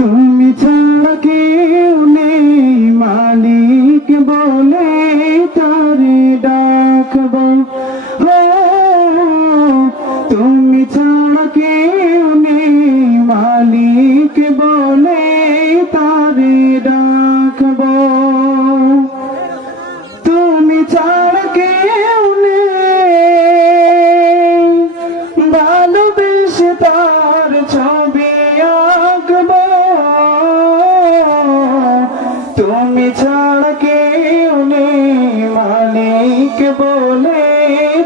তুমি ছাড়া কেউ নেই মালিক বলে তারে ডাকবো। তুমি ছাড়া কেউ নেই মালিক বলে তারে ডাকবো। তুমি ছাড়া কেউ নেই ভালোবেসে তার ছবি আঁকবো। তুমি ছাড়া কেউ নেই মালিক বলে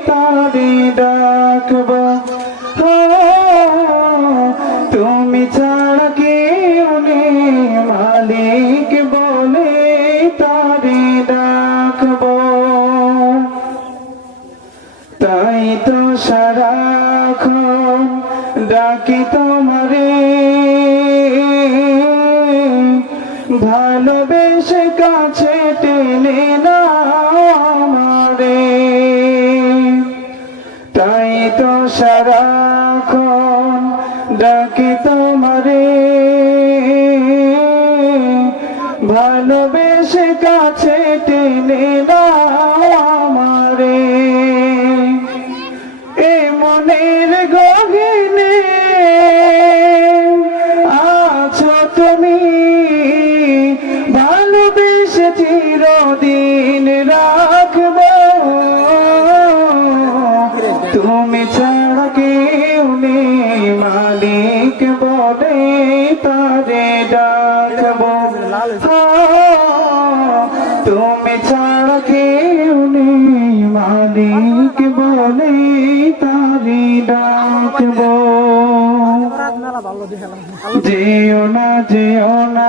তারে ডাকবো। তুমি ছাড়া কেউ নেই মালিক বলে তারে ডাকবো। তাই তো সারাক্ষণ ডাকি তোমারে, ভালোবেসে কাছে টেনে নাও আমারে। তাই তো সারাক্ষণ ডাকি তোমারে, ভালোবেসে কাছে টেনে নাও আমারে। এ মনের গহীনে আছো তুমি, ভালোবেসে চিরদিন রাখবো। তুমি ছাড়া কেউ নেই মালিক বলে তারে ডাকবো। তুমি ছাড়া কেউ নেই মালিক বলে তারে ডাকবো। যেও না